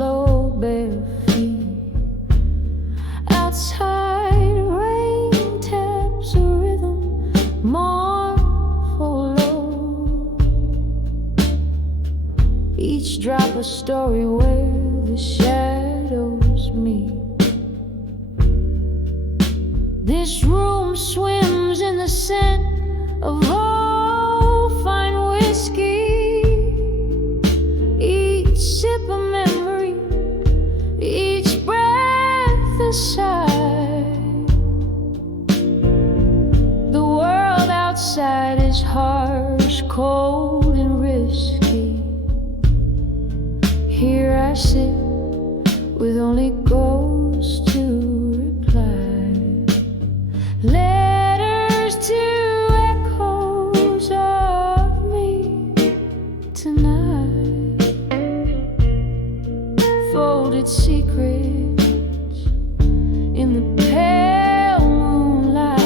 slow bare feet. Outside rain taps a rhythm mournful low. Each drop a story where the shadows meet. This room swims in the scent of old fine whiskey. Each sip a memory, each breath a sigh. The world outside is harsh, cold and risky. Here I sit with only ghosts to reply. Letters to echoes of me tonight. Folded secrets in the pale moonlight.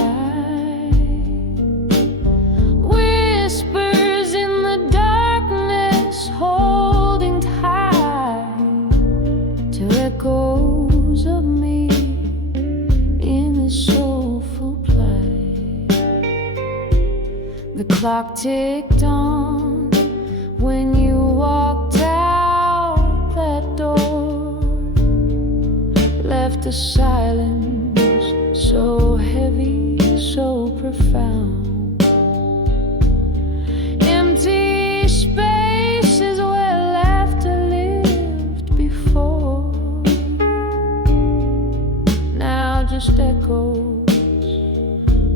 Whispers in the darkness holding tight to echoes of me in this soulful play. The clock ticked on when you walked out that door. Left a silence so heavy, so profound. Empty spaces where laughter lived before. Now just echoes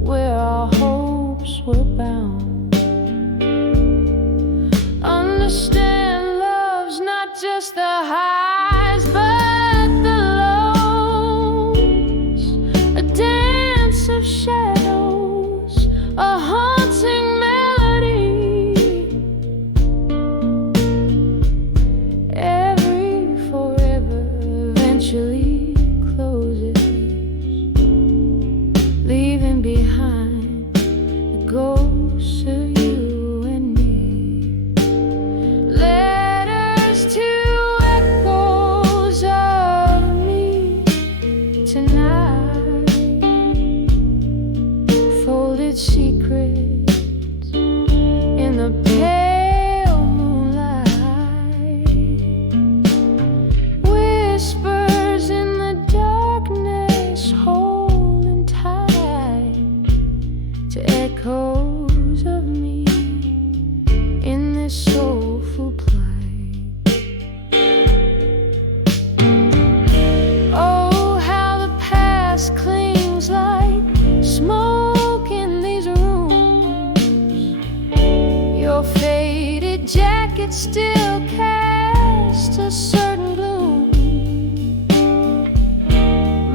where our hopes were bound. Understand love's not just the highs but the lows. A dance of shadows, a haunting melody. Every forever eventually closes, leaving behind the ghosts of you and me. Letters to echoes of me tonight. Folded secrets in the pale moonlight. Whispers in the darkness holding tight to echoes of me in this soulful play. Oh, how the past clings like smoke in these rooms. Your faded jacket still casts a certain gloom.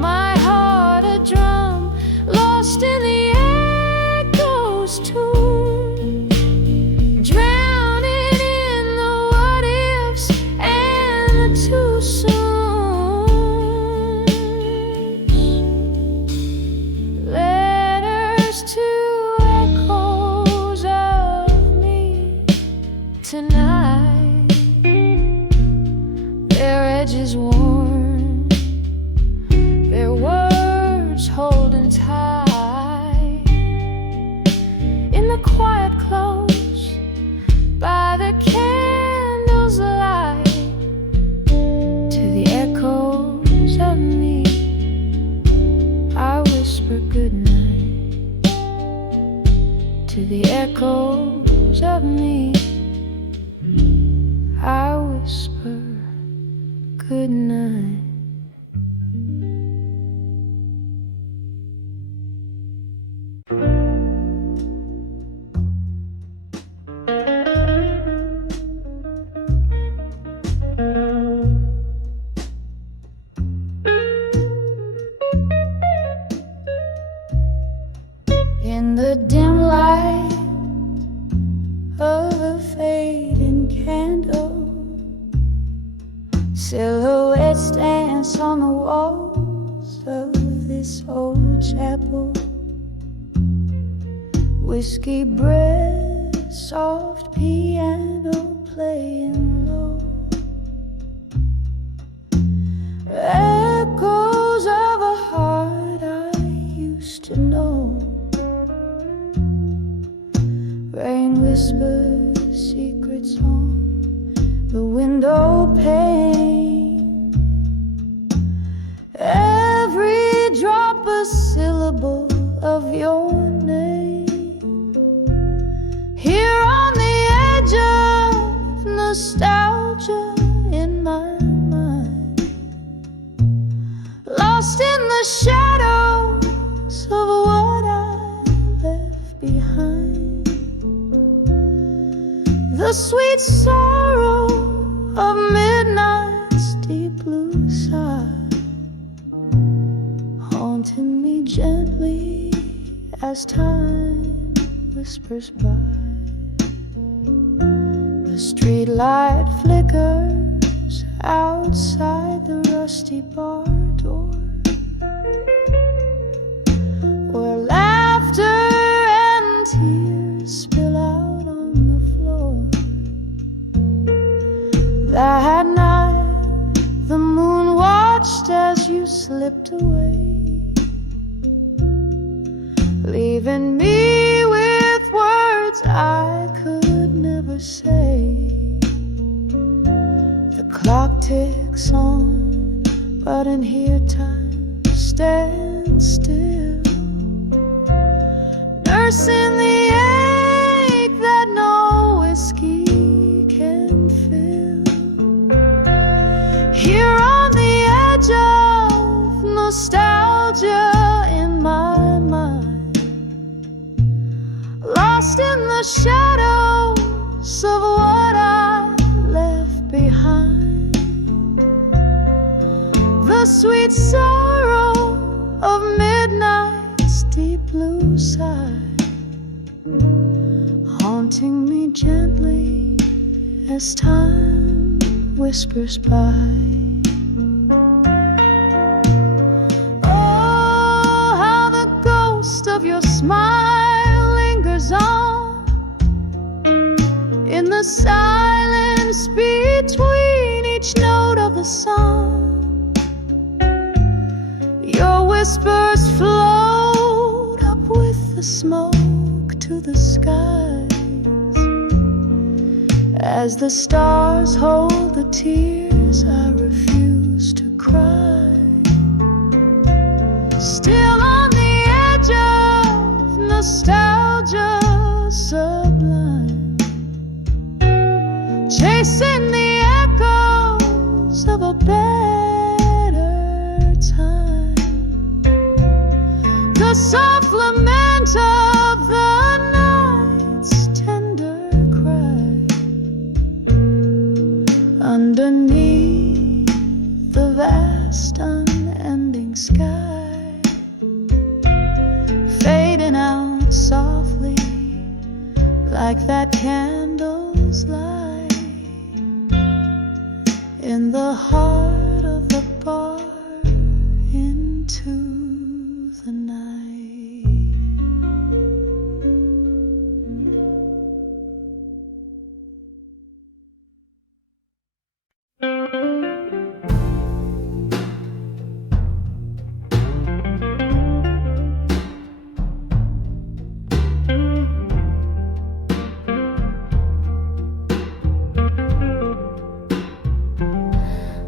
My heart a drum lost in the echoes tune, drowning in the what ifs and the too soon. Letters to echoes of me tonight. Their edges worn, their words holding tight in the quiet close by the candles light. To the echoes of me I whisper goodnight. To the echoes of me I whisper goodnight. In the dim light of a fading candle, silhouettes dance on the walls of this old chapel. Whiskey breath, soft piano playing low. the shadows of what I left behind, the sweet sorrow of midnight's deep blue sigh, haunting me gently as time whispers by. The street light flickers outside the rusty bar door, where laughter and tears spill out on the floor. That night the moon watched as you slipped away, leaving me with words I could never say. The clock ticks on, but in here time stands still, nursing the ache that no whiskey can fill. Here on the edge of nostalgia in my mind, lost in the shadows of what I left behind, the sweet sorrow of midnight's deep blue sigh, haunting me gently as time whispers by. Oh, how the ghost of your smile lingers on in the silence between each note of the song. Your whispers float up with the smoke to the skies, as the stars hold the tears I refuse to cry. Still on the edge of nostalgia sublime, chasing the echoes of a better time, the soft lament of the night's tender cry, underneath the vast unending sky, fading out softly like that candle's light in the heart of the bar into the night.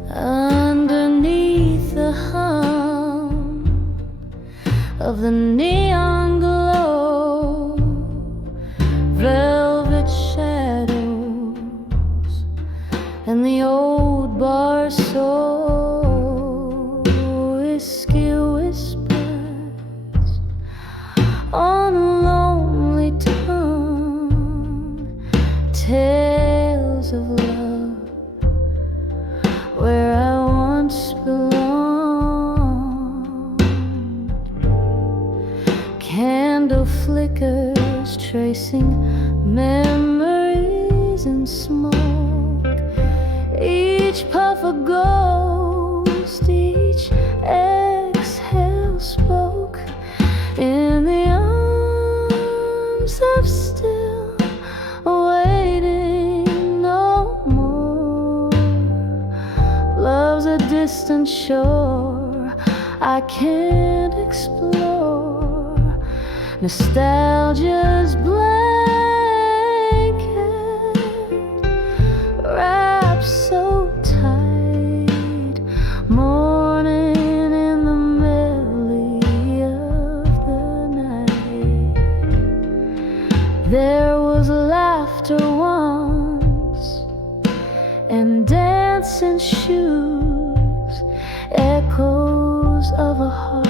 Underneath the hum of the neon glow, velvet shadows, and the old bar soul, whiskey whispers on a lonely tongue, tales of love where I once belonged. Candle flickers tracing memories in smoke, each puff a ghost, each exhale spoke in the arms of still waiting no more. Love's a distant shore I can't explore, nostalgia's blanket wrapped so tight, mourning in the melody of the night. There was laughter once and dancing shoes, echoes of a heart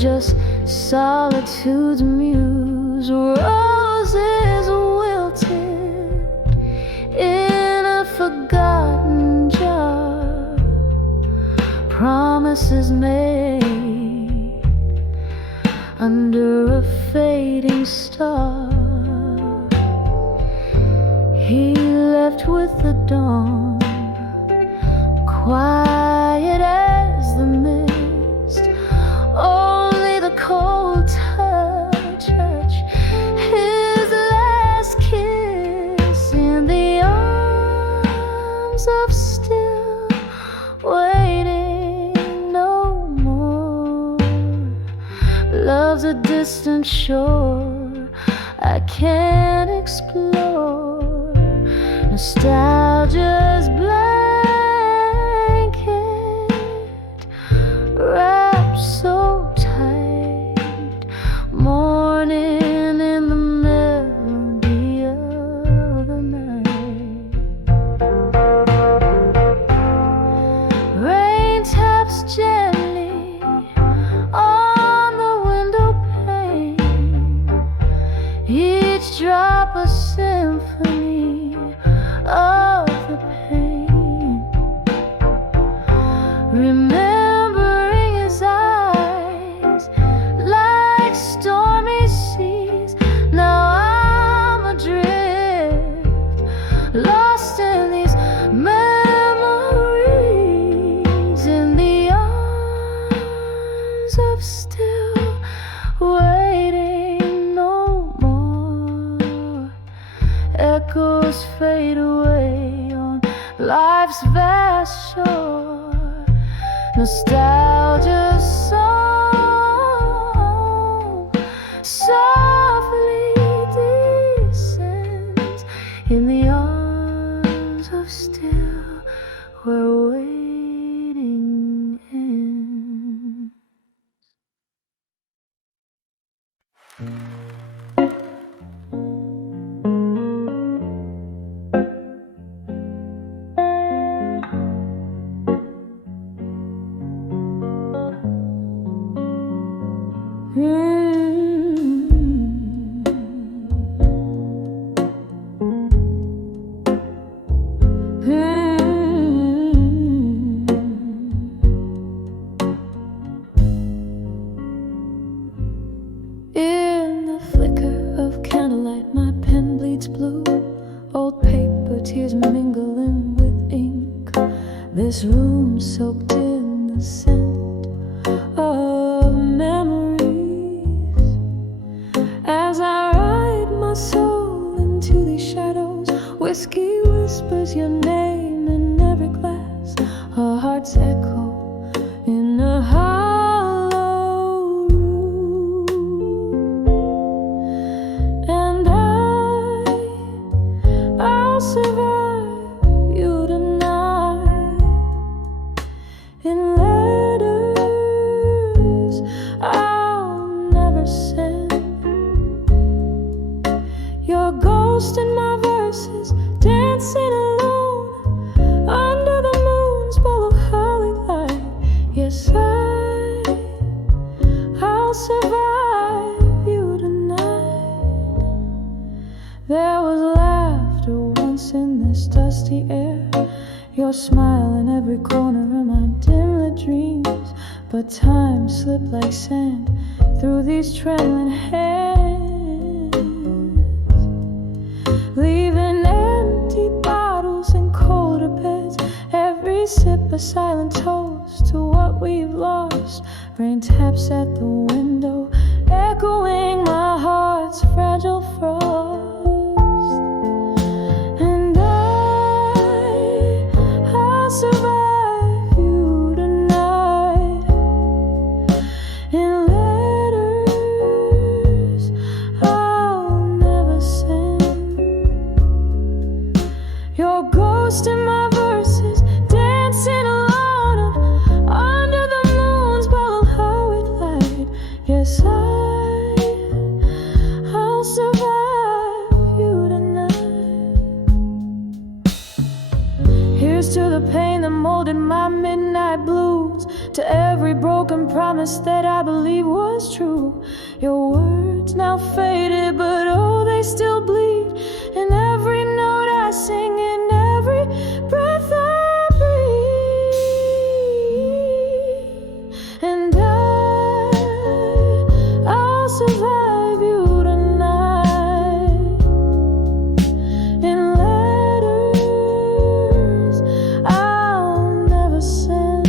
just solitude's muse. Roses wilted in a forgotten jar, promises made under a fading star. He left with the dawn, quiet as the mist, only the cold touch, his last kiss in the arms of still waiting no more. Love's a distant shore I can't explore, nostalgia's blanket wrapped so tight, mourning in the melody of the night. Rain taps gently on the window pane, each drop a symphony of the pain. Remembering his eyes like stormy seas, now I'm adrift, lost in these memories, in the arms of still waiting no more. Echoes fade away on life's vast shore, nostalgia's song softly descends in the arms of still where waiting ends. In the flicker of candlelight, my pen bleeds blue. Old paper tears mingling with ink. This room soaked in the scent of memories. As I ride my soul into these shadows, whiskey whispers your name in every glass. Our hearts echo in a hollow room, and I'll survive you tonight in letters I'll never send. Your ghost in my verses, dancing alone under the moon's ball of holly light. Yes, I'll survive you tonight. There was laughter once in this dusty air, your smile in every corner of my dim-lit dreams. But time slipped like sand through these trembling hands, leaving empty bottles and colder beds. Every sip a silent toast to what we've lost. Rain taps at the window, echoing my heart's fragile frost. And I'll survive you tonight in letters I'll never send. Your ghost in my verses, dancing alone under the moon's ball of holly light. Yes, I'll survive you tonight. Here's to the pain that molded my midnight blues, to every broken promise that I believed was true. Your words now faded, but oh, they still bleed in every note I sing, in every breath I breathe. And I'll survive you tonight. In letters I'll never send,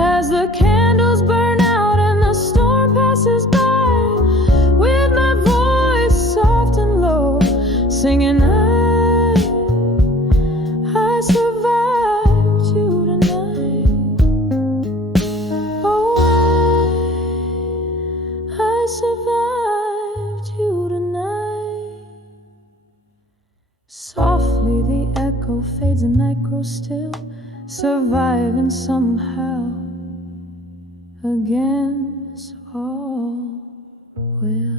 as the candles burn out and the storm passes by, with my voice soft and low, singing I survived you tonight. Oh, I survived you tonight. Softly the echo fades and night grows still, surviving somehow against all will.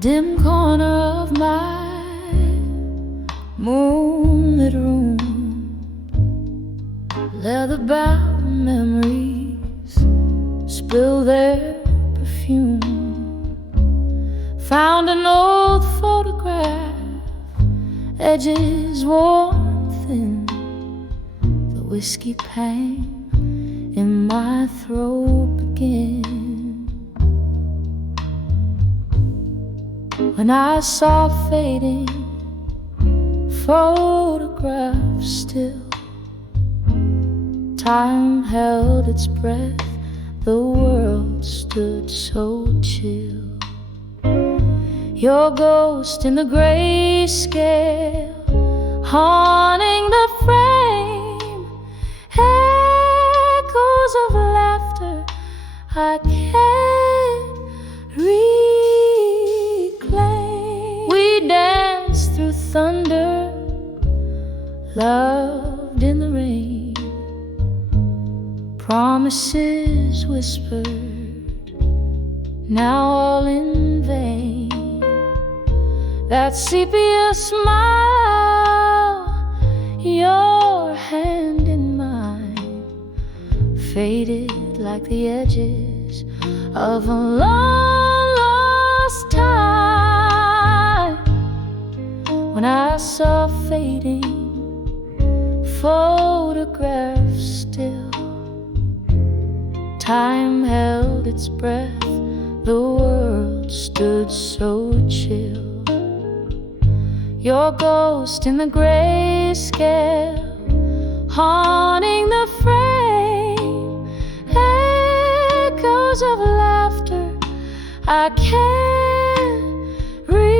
Dim corner of my moonlit room, leather-bound memories spill their perfume. Found an old photograph, edges worn thin, the whiskey pang in my throat begins. When I saw fading photographs still, time held its breath, the world stood so chill. Your ghost in the grayscale, haunting the frame, echoes of laughter I can't reclaim. We danced through thunder, loved in the rain, promises whispered, now all in vain. That sepia smile, your hand in mine, faded like the edges of a long lost time. When I saw fading photographs still, time held its breath, the world stood so chill. Your ghost in the grayscale, haunting the frame, echoes of laughter I can't reclaim.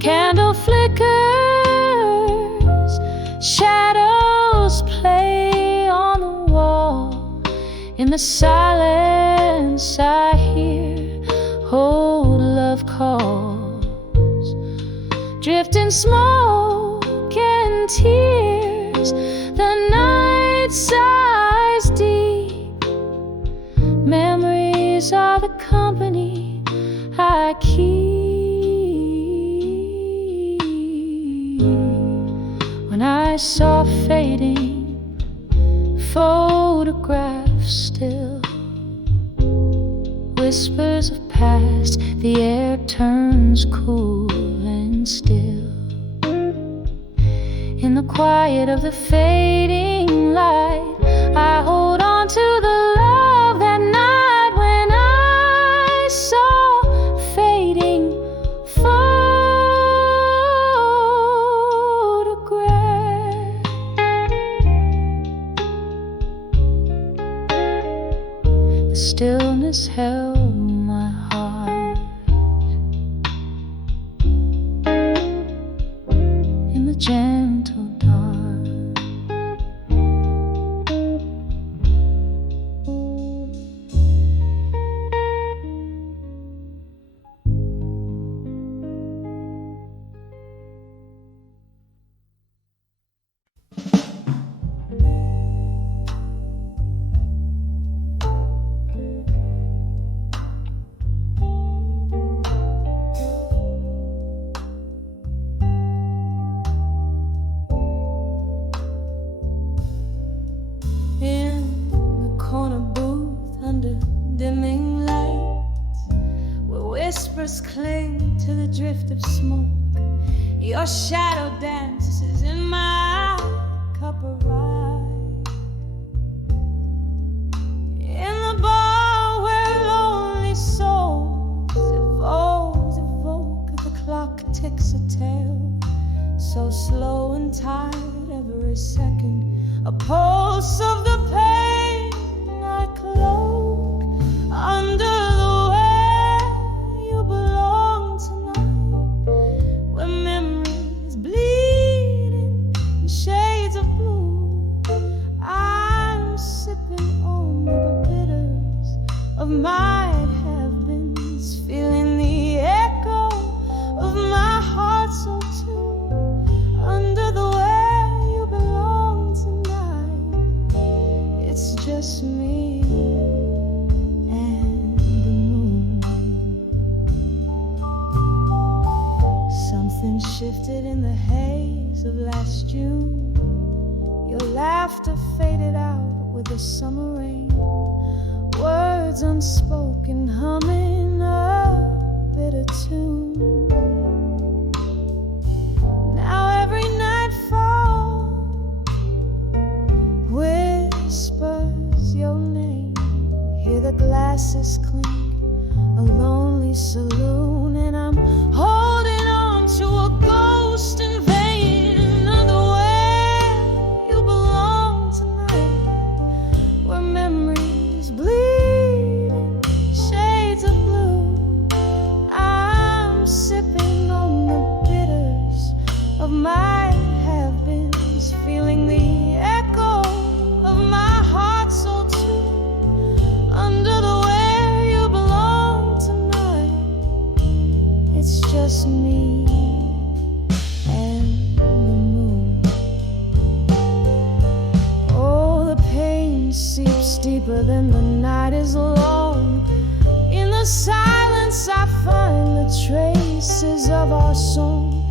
Candle flickers, shadows play on the wall. In the silence I hear old love calls, drifting smoke and tears, the night sighs deep. Memories are the company I keep. When I saw fading photographs still, whispers of past, the air turns cool and still. In the quiet of the fading light, I hold on to the love that night when I saw fading photographs. The stillness held my heart in the gentle dark. whispers cling to the drift of smoke. Your shadow dances in my cup of rye. In the bar where lonely souls evoke, the clock ticks a tale, so slow and tight every second, a pulse of the pain I cloak under the way you belong tonight, where memories bleed in shades of blue. I'm sipping on the bitters of my have-beens, feeling the echo of my heart so true, under the way you belong tonight. It's just me and the moon. Something shifted in the haze of last June. Your laughter faded out with the summer rain, words unspoken humming a bitter tune. Now every nightfall whispers your name. Hear the glasses clink, a lonely saloon, and I'm holding on to a ghost in vain. Another way you belong tonight, where memories bleed in shades of blue. I'm sipping on the bitters of my have-beens, feeling the echo of my heart so true, under the way you belong tonight. It's just me and the moon. Oh, the pain seeps deeper than the night is long. In the silence I find the traces of our song,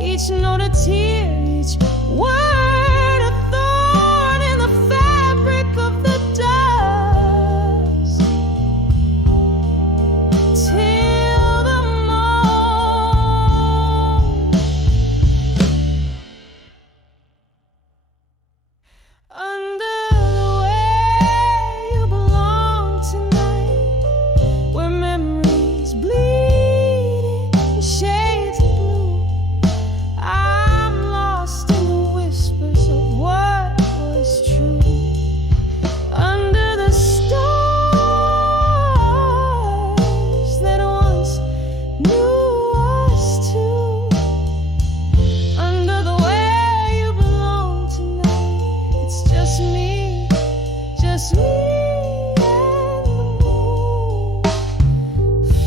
each note a tear, each word a thorn in the fabric of the dust, till the morn. Under the way you belong tonight, where memories bleed in shades of blue. I'm lost in the whispers of what was true, under the stars that once knew us too, under the way you belong tonight. It's just me and the moon,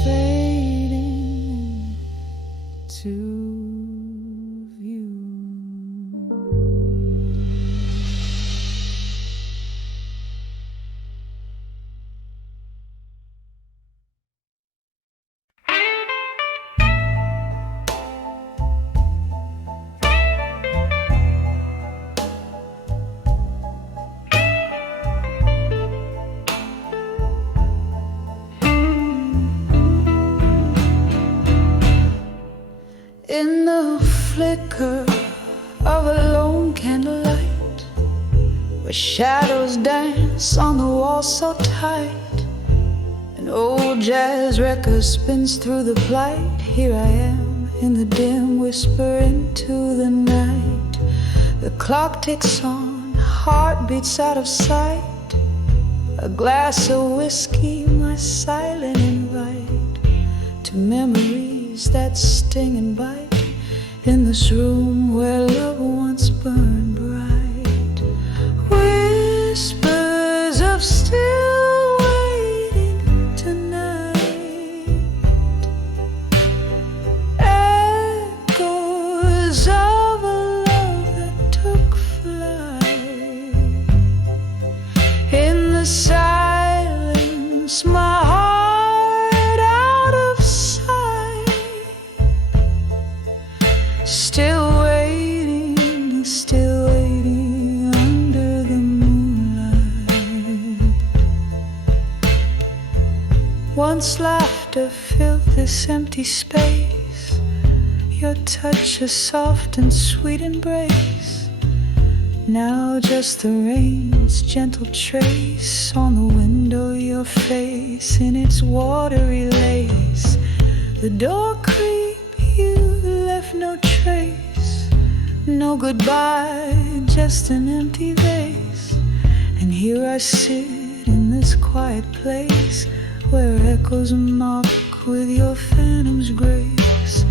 fading to view. In the flicker of a lone candlelight, where shadows dance on the wall so tight, an old jazz record spins through the blight. Here I am in the dim whisper into the night. The clock ticks on, heart beats out of sight. A glass of whiskey, my silent invite to memories that sting and bite, in this room where love once burned bright. Whispers of still waiting tonight, echoes of a love that took flight. In the silence, my heart out of sight, still waiting under the moonlight. Once laughed to fill this empty space. Your touch, a soft and sweet embrace. Now just the rain's gentle trace on the window, your face in its watery lace. The door creak, you left no trace. No goodbye, just an empty vase. And here I sit in this quiet place, where echoes mock with your phantom's grace.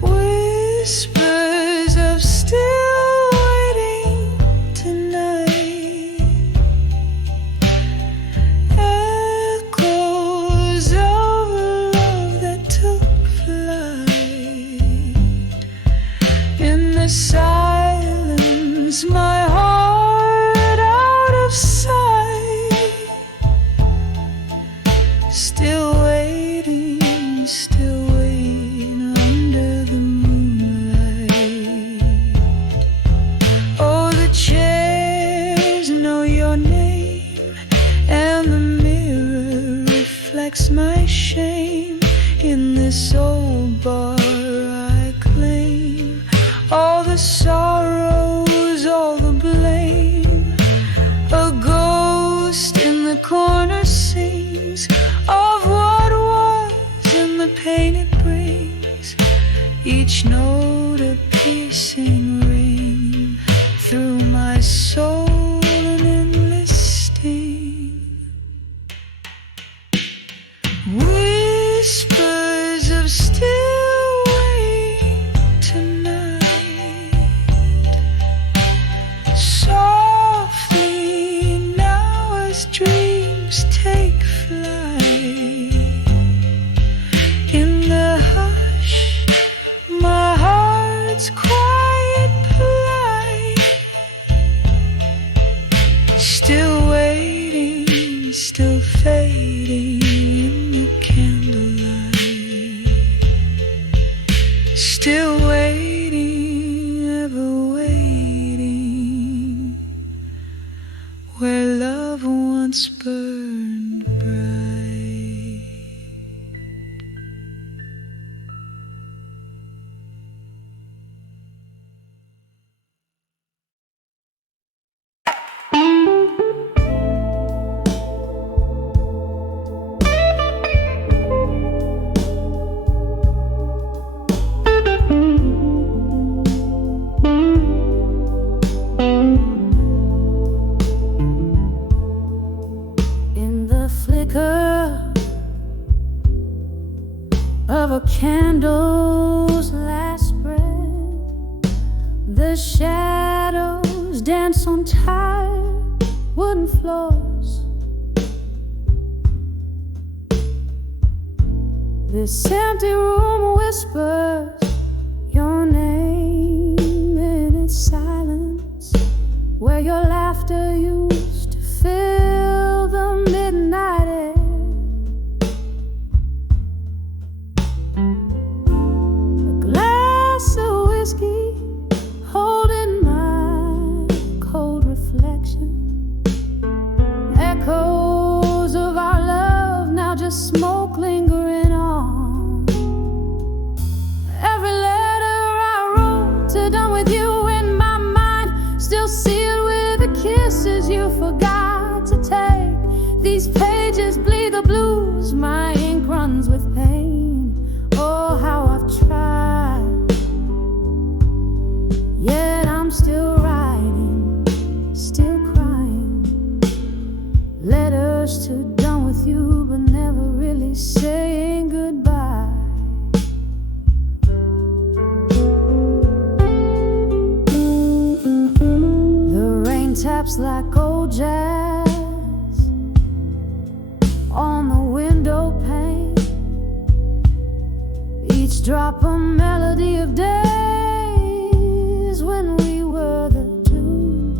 Whispers of still waiting tonight, echoes of love that took flight. In the silence, my heart out of sight. Still waiting under the moonlight. Oh, the chairs know your name, and the mirror reflects my shame. In this old bar I claim all the sorrows, all the blame. A ghost in the corner sings of what was and the pain it brings. Each note a piercing ring through my soul, an endless sting. Whispers of still waiting tonight, softly now as dreams take flight. In the hush, my heart's quiet plight. Still waiting, still fading in the candlelight. Still waiting, ever waiting, where love once burned bright. In the flicker of a candle's last spread, the shadows dance on tired wooden floors. This empty room whispers your name in its silence, where your laughter used to fill the midnight air. A glass of whiskey holding my cold reflection. Echoes of our love, now just smoke lingering on. Every letter I wrote to done with you in my mind, still sealed with the kisses you forgot to take. These pages bleed the blues, my ink runs with pain. Oh, how I've tried, yet I'm still writing, still crying. Letters to done with you, but never really saying goodbye. The rain taps like old jazz on the window pane, each drop a melody of days when we were the two.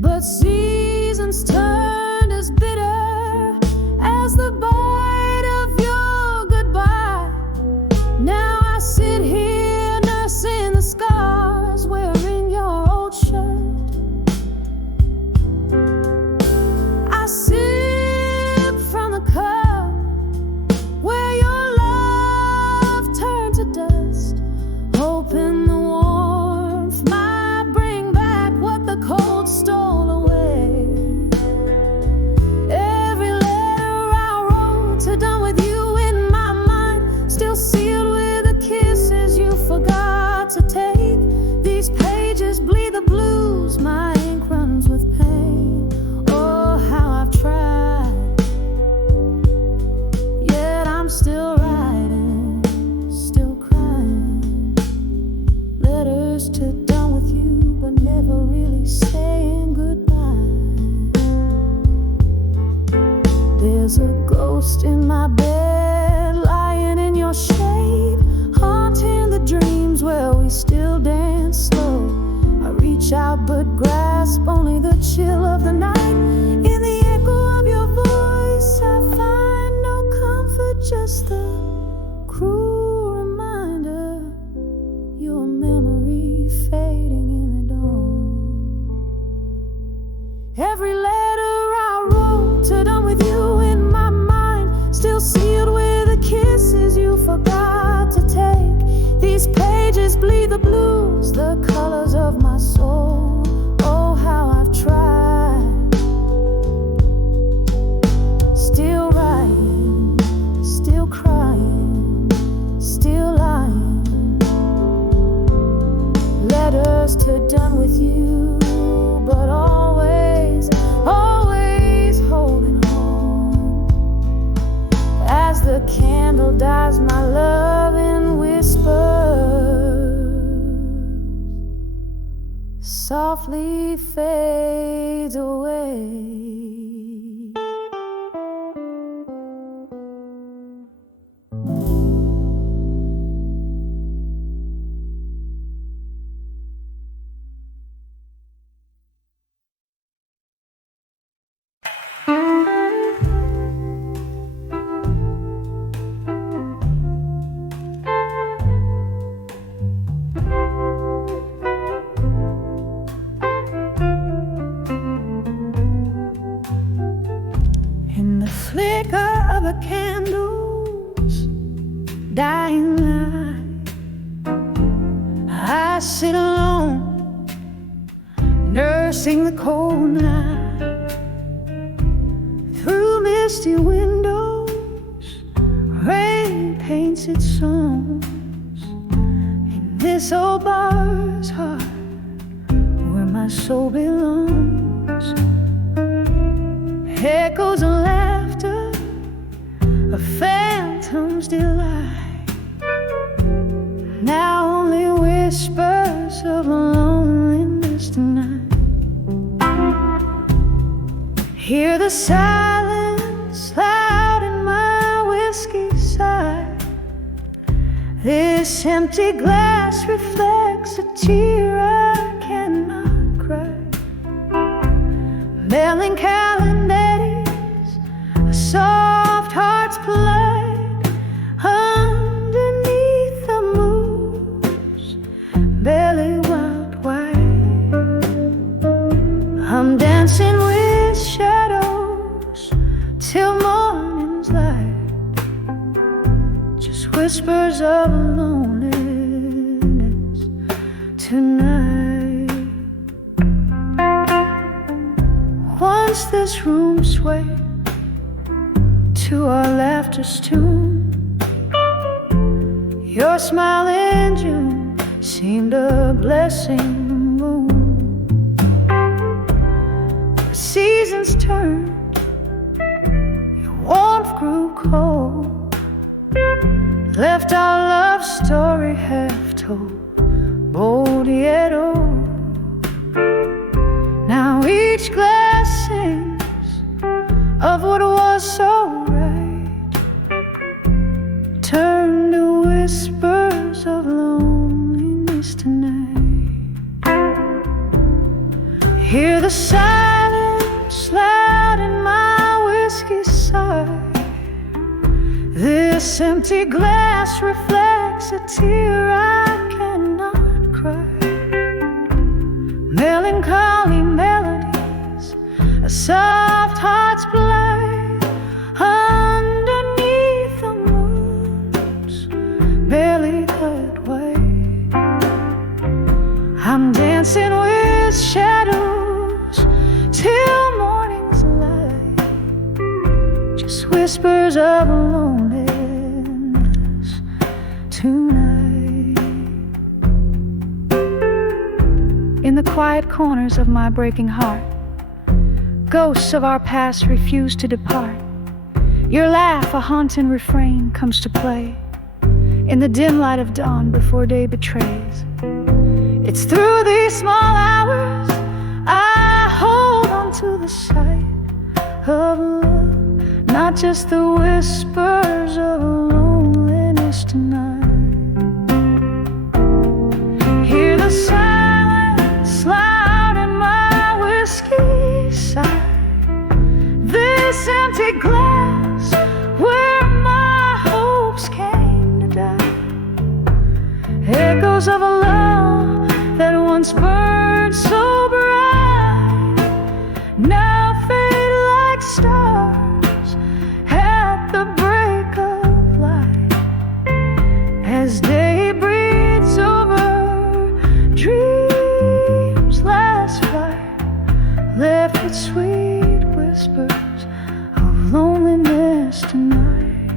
But seasons turned as bitter as the bite of your goodbye. Now I sit here nursing the scars, wearing your old shirt. I sip from the cup ghost in my bed, lying in your shade, haunting the dreams where we still dance slow. I reach out but grasp only the chill of the night. In the echo of your voice I find no comfort, just the cruel reminder, your memory fading in the dawn. Every letter I wrote to done with you in my mind, still sealed with the kisses you forgot to take. These pages bleed the blues, the colors of my soul. Oh, how I've tried. Still writing, still crying, still lying. Letters to done with you, but always, always holding on. As the candle dies, my love in whispers softly fades away. In the flicker of a candle's dying light, I sit alone, nursing the cold night. Through misty windows, rain paints its songs. In this old bar's heart, where my soul belongs. Echoes of laughter, a phantom's delight. Now only whispers of loneliness tonight. Hear the silence loud in my whiskey side. This empty glass reflects a tear I cannot cry. Melancholy eddies, a soft heart's play underneath the moon's belly wild white. I'm dancing with shadows till morning's light, just whispers of loneliness tonight. Once this room swayed to our laughter's tune, your smile in June seemed a blessing the moon. The seasons turned, your warmth grew cold, left our love story half told, bold yet old. Now each glass sings of what was so right, turn to whispers of loneliness tonight. Hear the silence loud in my whiskey side. This empty glass reflects a tear I cannot cry. Melancholy melodies, a soft heart's play underneath the moon's belly cut white. I'm dancing with shadows till morning's light, just whispers of loneliness tonight. In the quiet corners of my breaking heart, ghosts of our past refuse to depart. Your laugh, a haunting refrain, comes to play in the dim light of dawn before day betrays. It's through these small hours I hold on to the sight of love, not not just the whispers of loneliness tonight. Hear the silence loud in my whiskey side. This empty glass where my hopes came to die. Echoes of a love that once burned so bright now fade like stars at the break of light. As day breathes over dreams last fire, left with sweet whispers of loneliness tonight.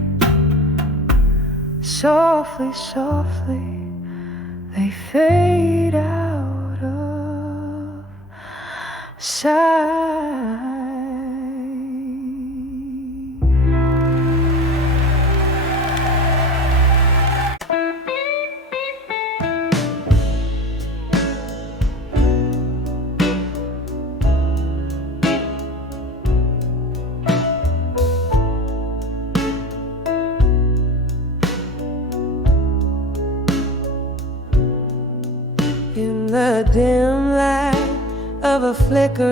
Softly, softly they fade out of sight. In the dim light of a flickering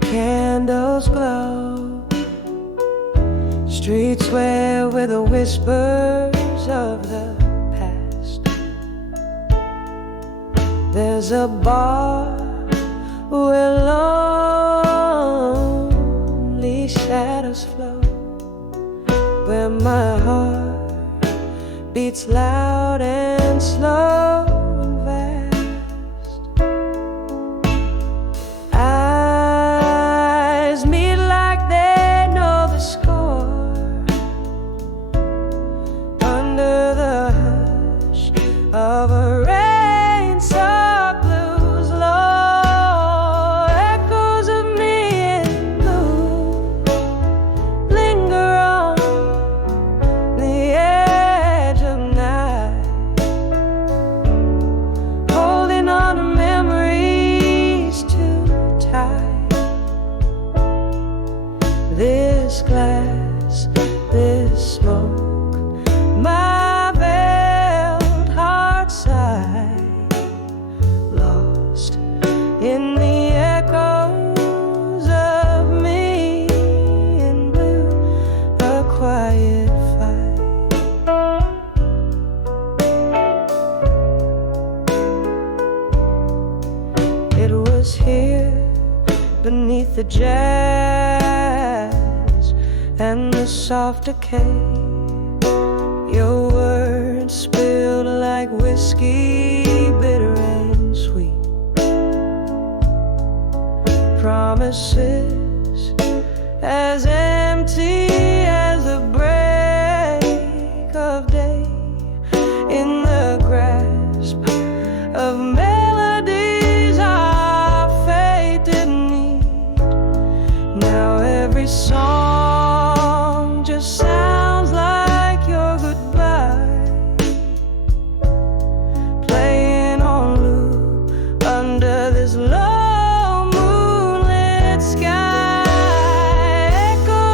candles glow, streets sway with the whispers of the past. There's a bar where lonely shadows flow, where my heart beats loud and slow and fast. Eyes meet like they know the score, under the hush of a rain-soaked blues low. Echoes of me in blue linger on the edge of night, holding on to memories too tight. This glass, this smoke, my veiled heart sigh, lost in the echoes of me in blue, a quiet fight. It was here beneath the jazz and the soft decay. Your words spilled like whiskey, bitter and sweet. Promises as empty as the break of day, in the grasp of melodies our fate didn't need. Now every song just sounds like your goodbye, playing on loop under this low moonlit sky. Echoes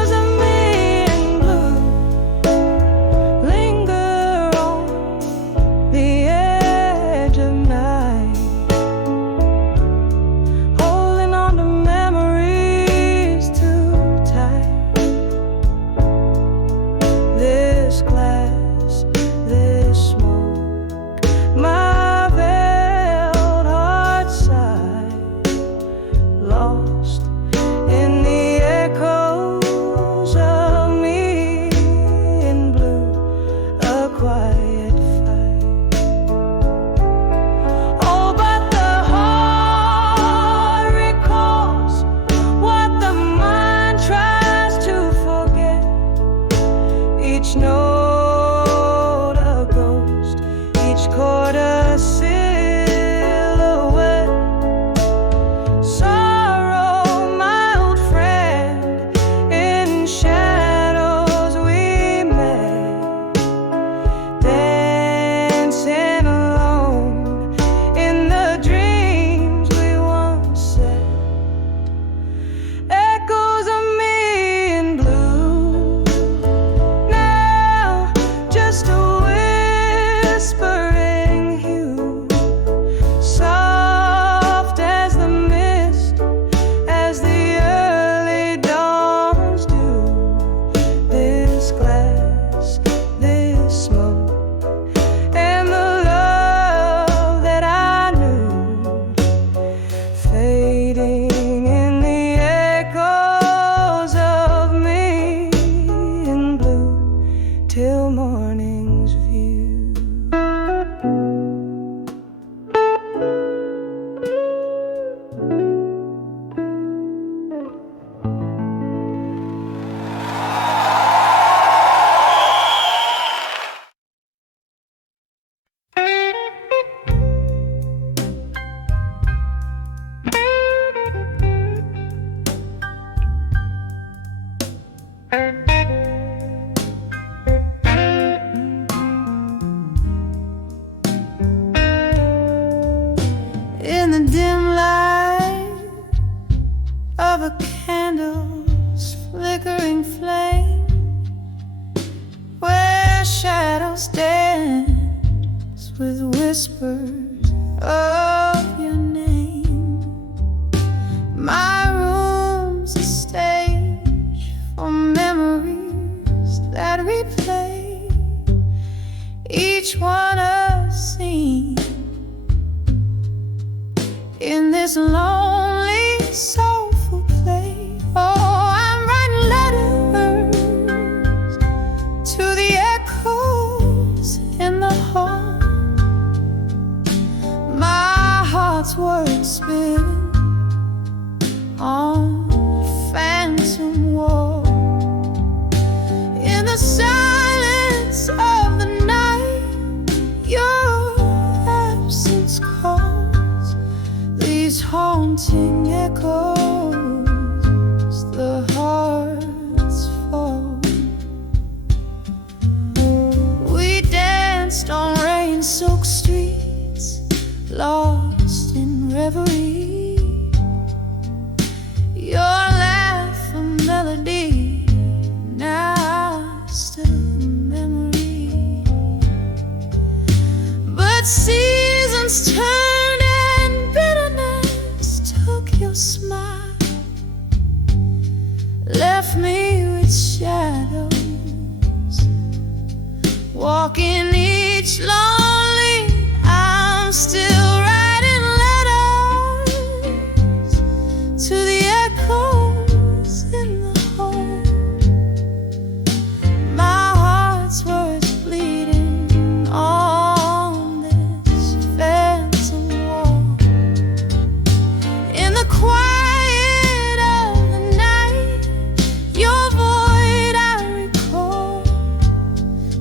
of a candle's flickering flame, where shadows dance with whispers of your name. My room's a stage for memories that replay, each one a scene in this lonely, soulful place. Oh, I'm writing letters to the echoes in the hall. My heart's words spin on a phantom wall. In the silence of the night, your absence calls. These haunting echoes, the hearts fall. We danced on rain-soaked streets, lost in reverie. Your laugh a melody, now still a memory. But seasons turned and bitterness took your smile, left me with shadows, walking each lonely. I'm still writing letters to the echoes in the hall. My heart's words bleeding on this phantom wall. In the quiet of the night, your void I recall.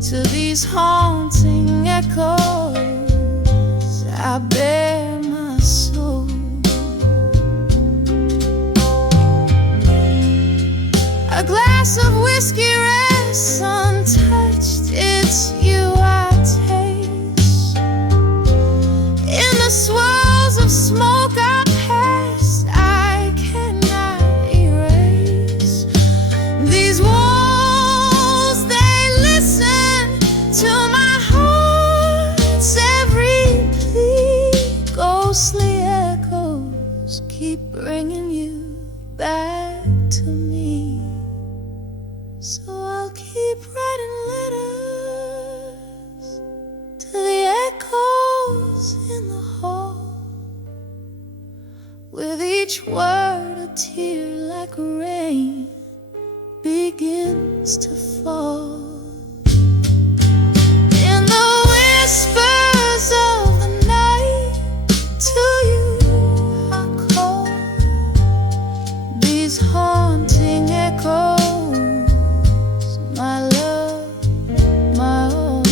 To these haunting echoes, I bear my soul. A glass of whiskey rests untouched, it's you I taste. In the swirls of smoke our past I cannot erase. These walls, they listen to my heart's every plea. Ghostly echoes keep bringing you back to me. So I'll keep writing letters to the echoes in the hall, with each word a tear like rain begins to fall. In the whispers of the night, to you I call. These haunting echoes, my love, my all,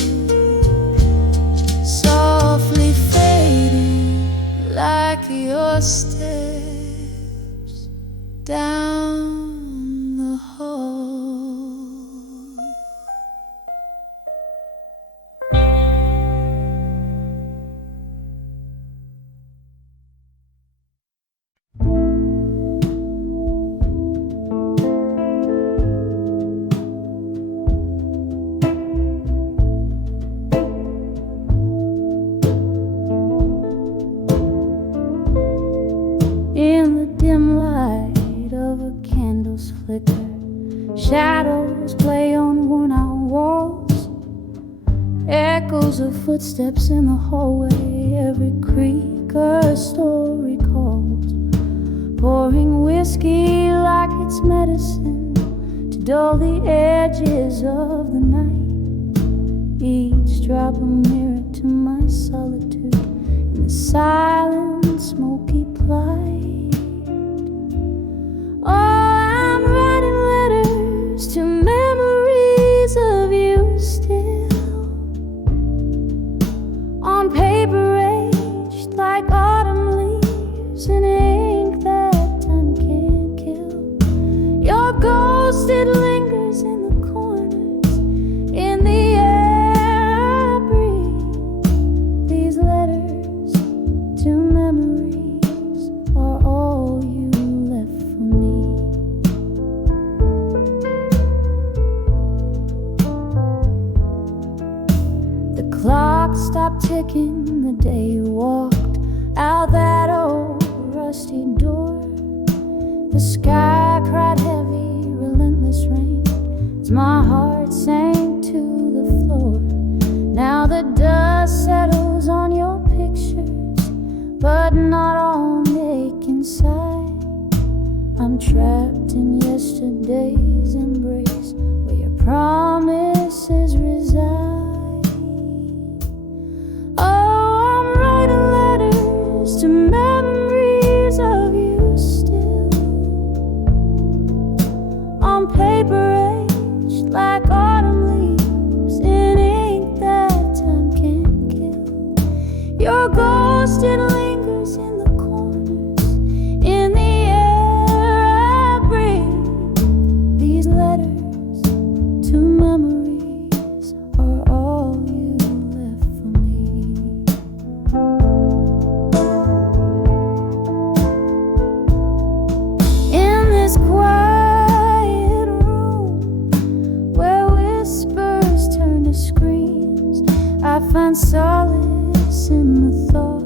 softly fading like your steps down the hall. In the dim light of a candle's flicker, shadows play on worn-out walls, echoes of footsteps in the hallway. Every creak a story calls, pouring whiskey like it's medicine to dull the edges of the night. Each drop a mirror to my solitude in the silent, smoky plight. Oh, I'm writing letters to memories of you still, on paper aged like autumn leaves in ink that time can't kill. Your ghost, it lingers in the corners, in the air I breathe. These letters to memories are all you left for me. rusty door. The sky cried heavy, relentless rain as my heart sank to the floor. Now the dust settles on your pictures, but not on the ache inside. I'm trapped in yesterday's embrace, where your promises reside. Oh, I'm writing letters to memories of you still, on paper aged like autumn leaves, in ink that time can't kill. Your ghost, it lingers in the corners, in the letters to memories are all you left for me. In this quiet room where whispers turn to screams, I find solace in the thought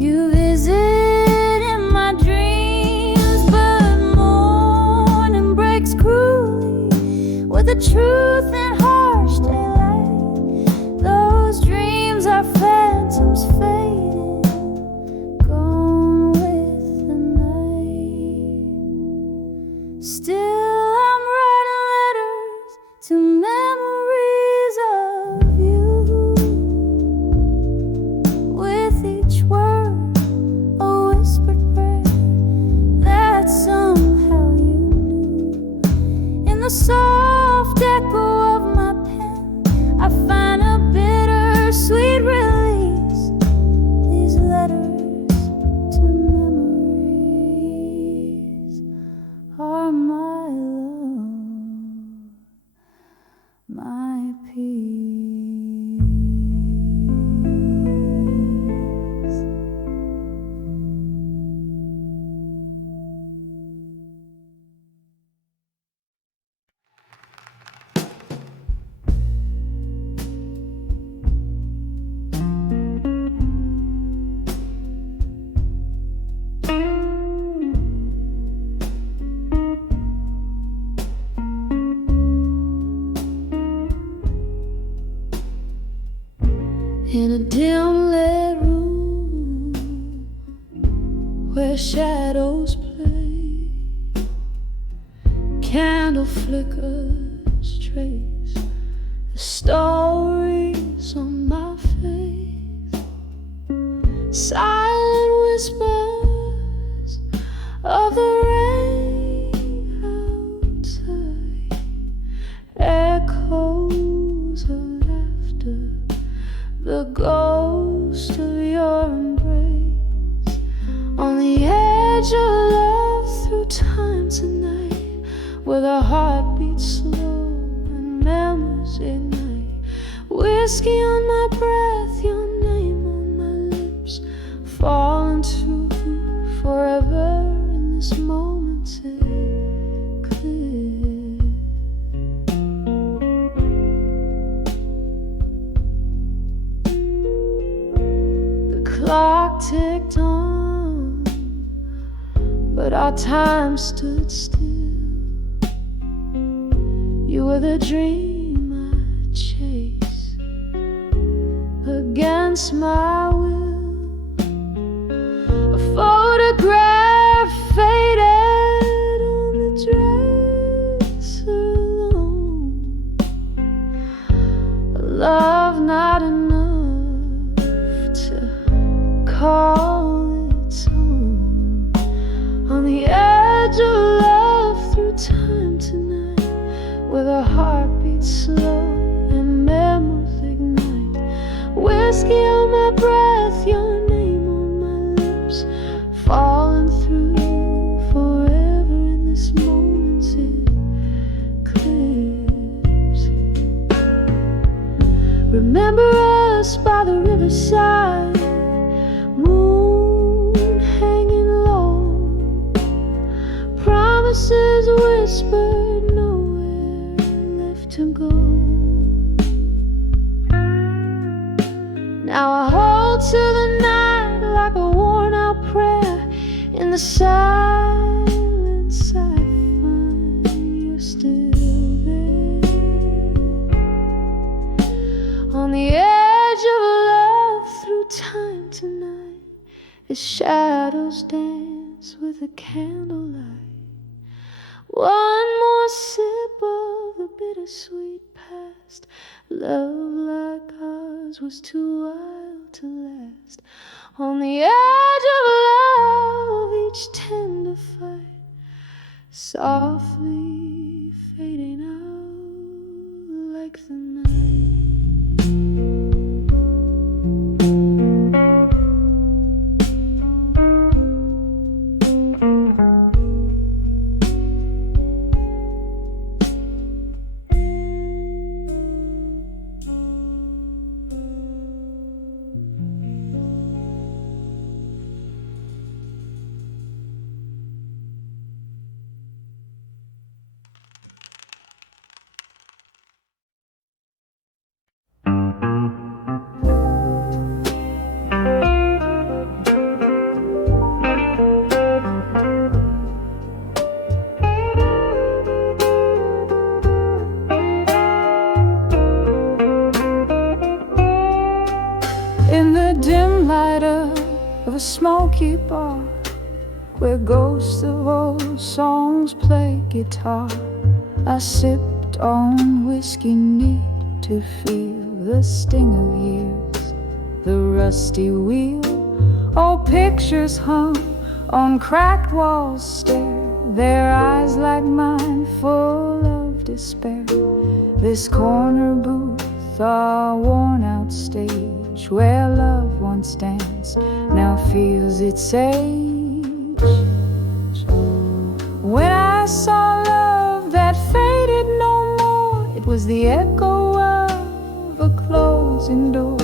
you visit in my dreams. But morning breaks cruelly with the truth and harsh daylight. Those dreams are phantoms fading, gone with the night. Still I'm writing letters to memories of you, with each word a whispered prayer that somehow you knew. In the soft echo of my pen, I find a bittersweet release. These letters to memories are my love, my peace. In a dim lit room where shadows play, candle flickers trace the stories on my face. Silent whispers of the rain outside, echoes of laughter, the ghost of your embrace. On the edge of love through time tonight, where the heart beats slow and memories ignite. Whiskey on my breath, your name on my lips, falling to forever in this moment's eclipse. Clock ticked on, but our time stood still. You were the dream I chased against my will. A photograph faded on the dresser alone. A love not enough to call its own. On the edge of love through time tonight, where the heart beats slow and memories ignite. Whiskey on my breath, your name on my lips, falling through forever in this moment's eclipse. Remember us by the riverside, moon hanging low, promises whispered, nowhere left to go. Now I hold to the night like a worn out prayer, the silence I find you're still there, on the edge of love through time tonight, as shadows dance with the candlelight. One more sip of the bittersweet past. Love like ours was too wild to last. On the edge of love, each tender fight softly fading out like the night. A smoky bar where ghosts of old songs play guitar. I sipped on whiskey neat to feel the sting of years, the rusty wheel. Old pictures hung on cracked walls stare, their eyes like mine full of despair. This corner booth, a worn out stage where love once danced now feels its age. When I saw love that faded no more, it was the echo of a closing door,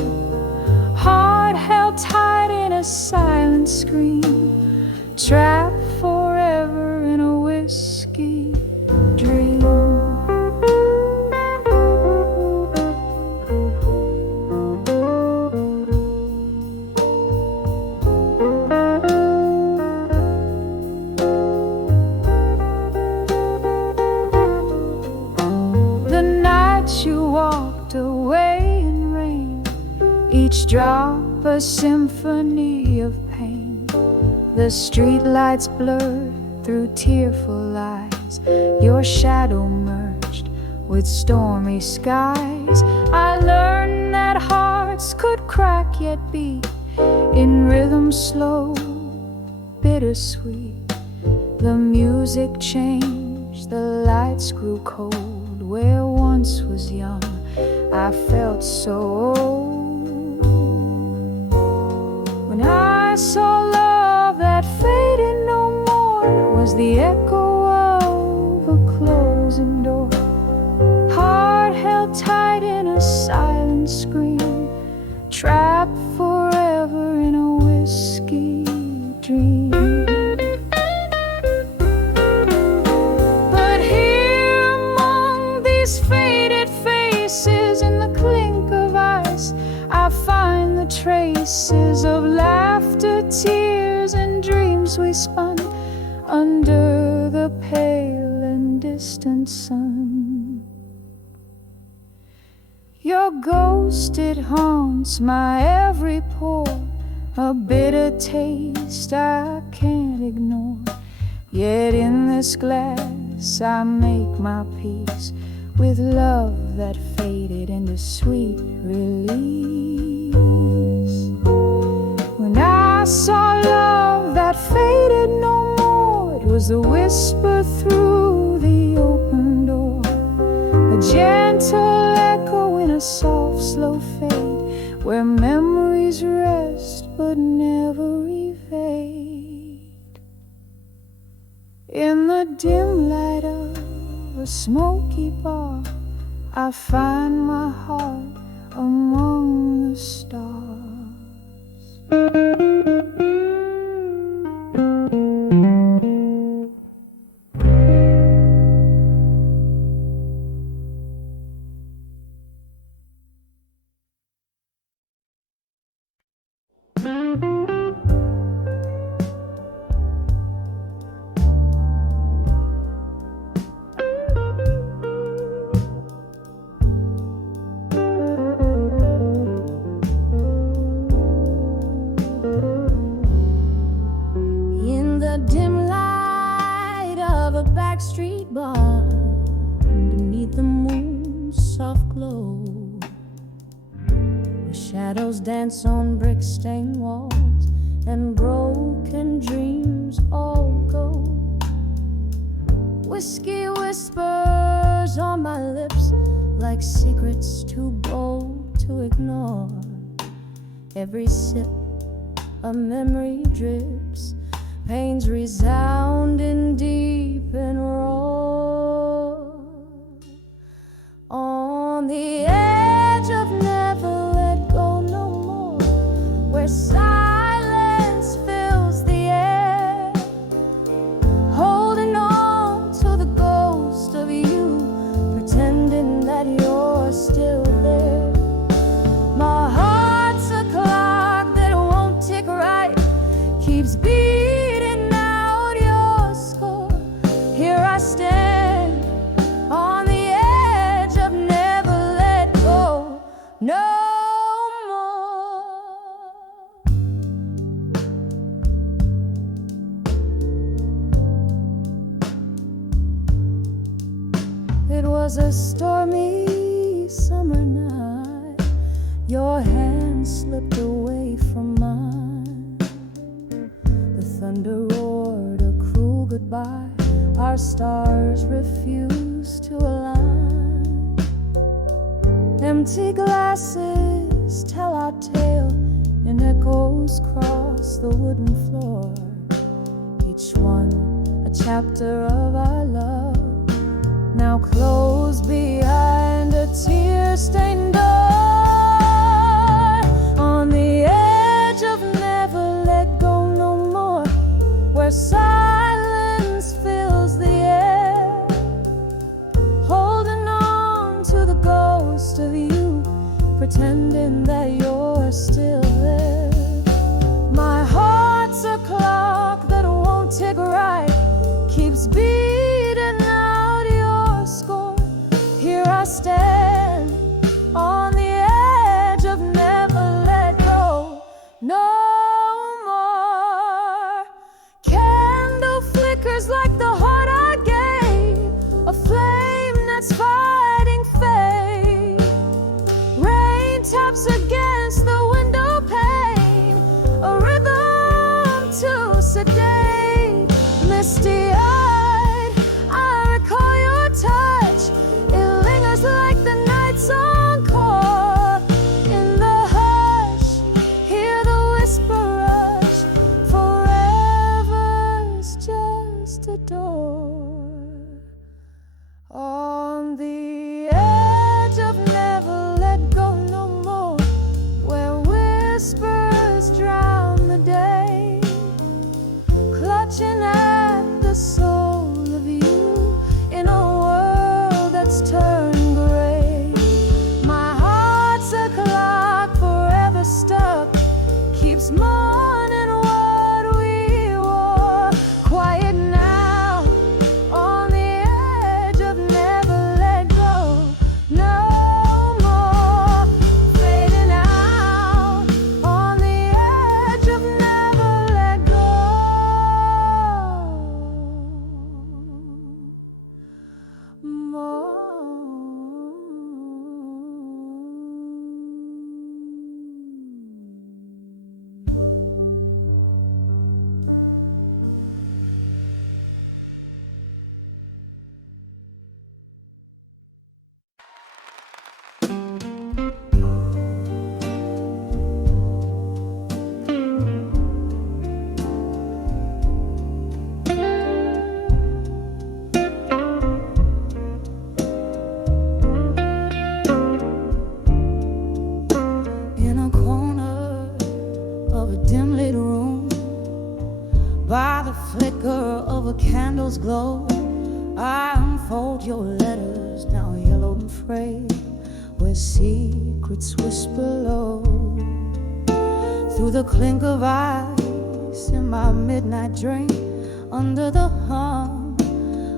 heart held tight in a silent scream, trapped forever in a whiskey dream. Each drop a symphony of pain. The streetlights blurred through tearful eyes. Your shadow merged with stormy skies. I learned that hearts could crack yet beat in rhythm slow, bittersweet. The music changed, the lights grew cold. Where once was young, I felt so old. When I saw love that faded no more, it was the echo of a closing door, heart held tight in a silent scream, trapped forever in a whiskey dream. But here among these faded faces, in the clink of ice, I find the traces of laughter, tears, and dreams we spun under the pale and distant sun. Your ghost, it haunts my every pore, a bitter taste I can't ignore. Yet in this glass I make my peace with love that faded into sweet release. When I saw love that faded no more, it was the whisper through the open door, a gentle echo in a soft slow fade, where memories rest but never evade. In the dim light of a smoky bar, I find my heart among the stars. backstreet bar beneath the moon's soft glow. The shadows dance on brick-stained walls, and broken dreams all go. Whiskey whispers on my lips like secrets too bold to ignore. Every sip a memory drips, pains resounding deep and raw. On the edge of never let go no more, where silence fills the air, holding on to the ghost of you, pretending that you're still there. My heart's a clock that won't tick right, keeps beating out your score. Here I stand on the edge of never let go no more. It was a stormy summer night. Your hand slipped away from mine. The thunder roared a cruel goodbye. Our stars refused to align. Empty glasses tell our tale, and echoes cross the wooden floor. Each one a chapter of our love, now closed behind a tear-stained door. On the edge of never let go no more, where silence fills the air, holding on to the ghost of you, pretending that you're still there. My heart's a clock that won't tick right, keeps beating out your score. Here I stand on the edge of never let go no more. Candle flickers like the heart I gave, a flame that's fighting fate. Rain taps against the window pane, a rhythm to sedate. Misty-eyed, I recall your touch. It lingers like the night's encore. In the hush, hear the whisper rush. Forever's just a door. On the edge of never let go no more, where whispers drown the day, clutching at the soul of you in a world that's turned gray. My heart's a clock forever stuck, keeps mourning what we wore. Quiet now on the edge of never let go no more. Fading out on the edge of never let go more. In a corner of a dim lit room, by the flicker of a candle's glow, I unfold your letters, now yellowed and frayed, where secrets whisper low. Through the clink of ice in my midnight drink, under the hum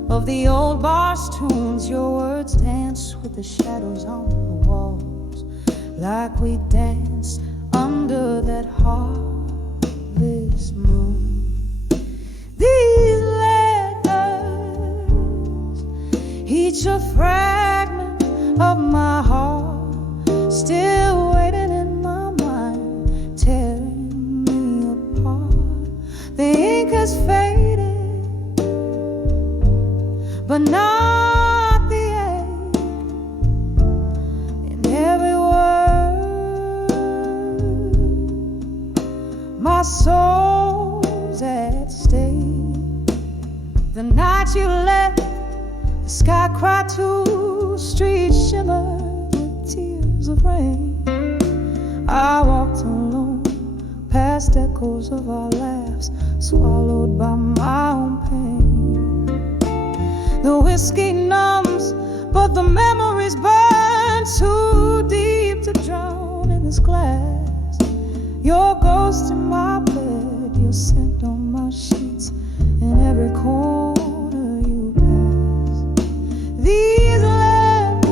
of the old bar's tunes, your words dance with the shadows on the walls, like we danced under that harvest moon. These letters Each a fragment of my heart, still waiting in my mind, tearing me apart. The ink has faded, but not the ache in every word. My soul's at stake. The night you left, the sky cried to streets shimmer with tears of rain. I walked alone past echoes of our laughs, swallowed by my own pain. The whiskey numbs, but the memories burn too deep to drown in this glass. Your ghost in my bed, your scent on my sheets, in every corner you pass. These letters,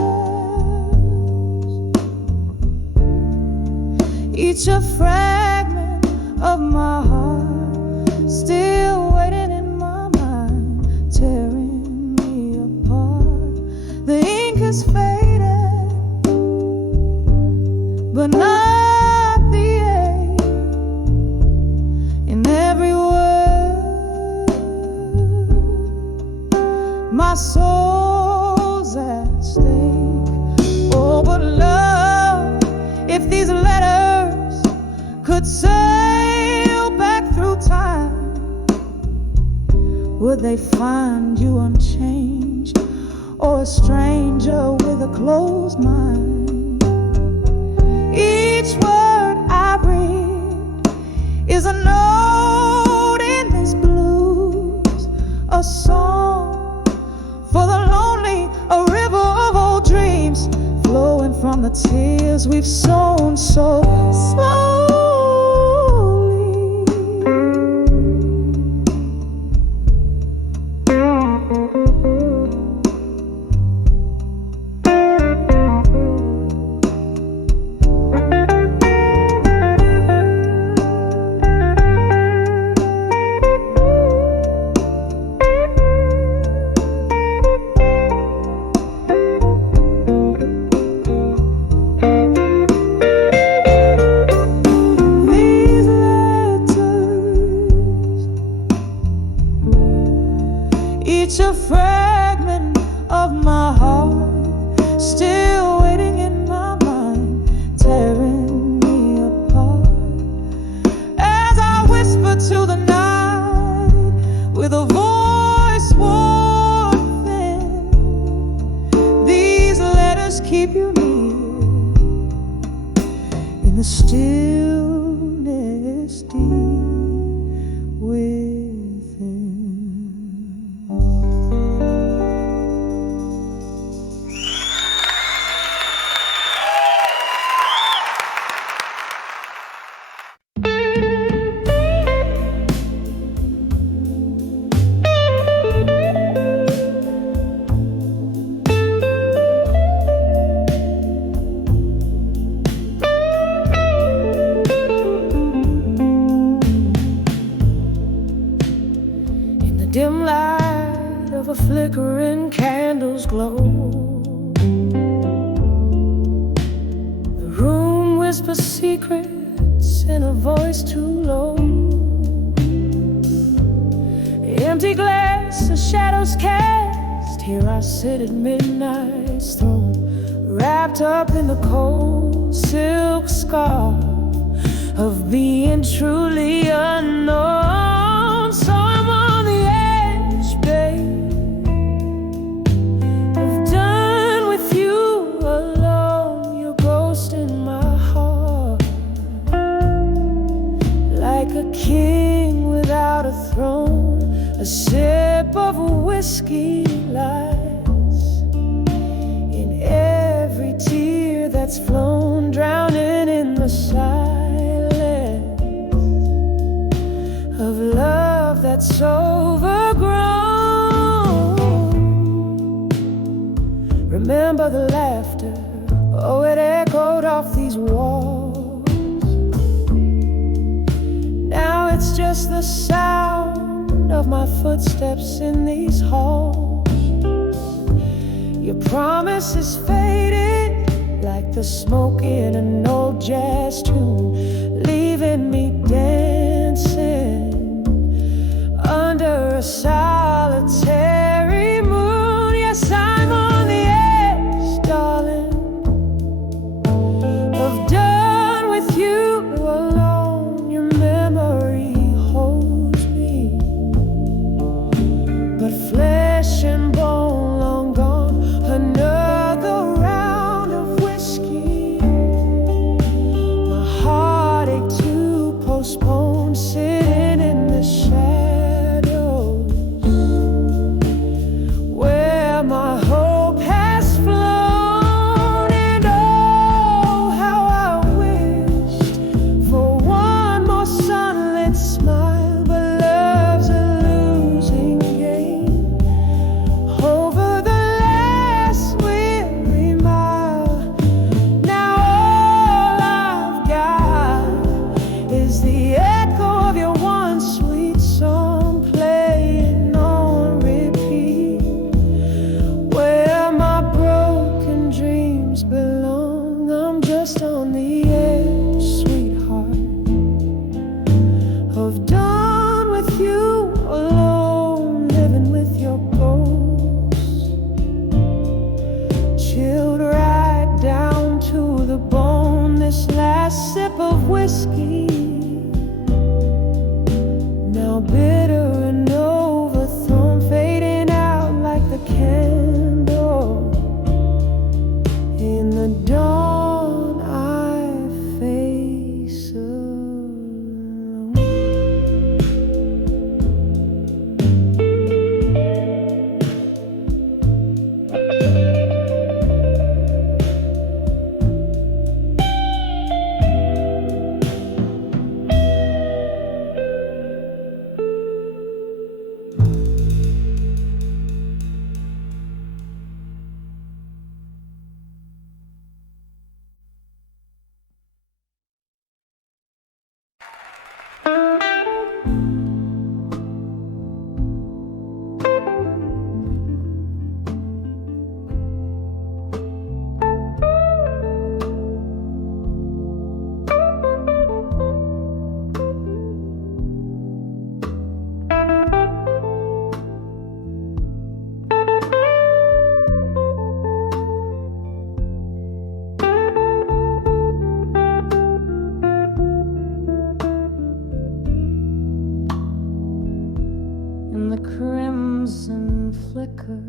each a fragment of my heart, still waiting in my mind, tearing me apart. The ink has faded, but not the ache in every word. My soul's at stake. Oh, but love, if these letters could sail back through time, would they find you unchanged, or a stranger with a closed mind? Each word I read is a note in this blues, a song for the lonely, a river of old dreams flowing from the tears we've sown so slowly. Each a fragment of my heart, still waiting in my mind, tearing me apart. As I whisper to the night with a voice worn thin, these letters keep you near in the stillness deep within. Dim light of a flickering candle's glow, the room whispers secrets in a voice too low. The empty glass, the shadows cast. Here I sit at midnight's throne, wrapped up in the cold silk scarf of being truly unknown. So I'm on the edge, babe, of done with you alone. Your ghost in my heart, like a king without a throne. A sip of whiskey lies in every tear that's flown, drowning in the silence of love that's overgrown. Remember the laughter, oh, it echoed off these walls. Now it's just the sound of my footsteps in these halls. Your promise is faded like the smoke in an old jazz tune, leaving me dancing under a solitary moon. Yes, I'm on the edge, darling, of done with you alone. Your memory holds me, but flesh and bone long gone. Another round of whiskey, my heartache to postpone, sitting in the shadows where my hope has flown. And oh, how I wished for one more sunlit smile, but love's a losing game over the last weary mile. Now all I've got is the echo of your one sweet song playing on repeat, where my broken dreams belong. I'm just on the edge, sweetheart, of done with you alone, living with your ghost, chilled right down to the bone. This last sip of whiskey, now bitter and overthrown, fading out like the candle in the dawn I face alone. In the crimson flicker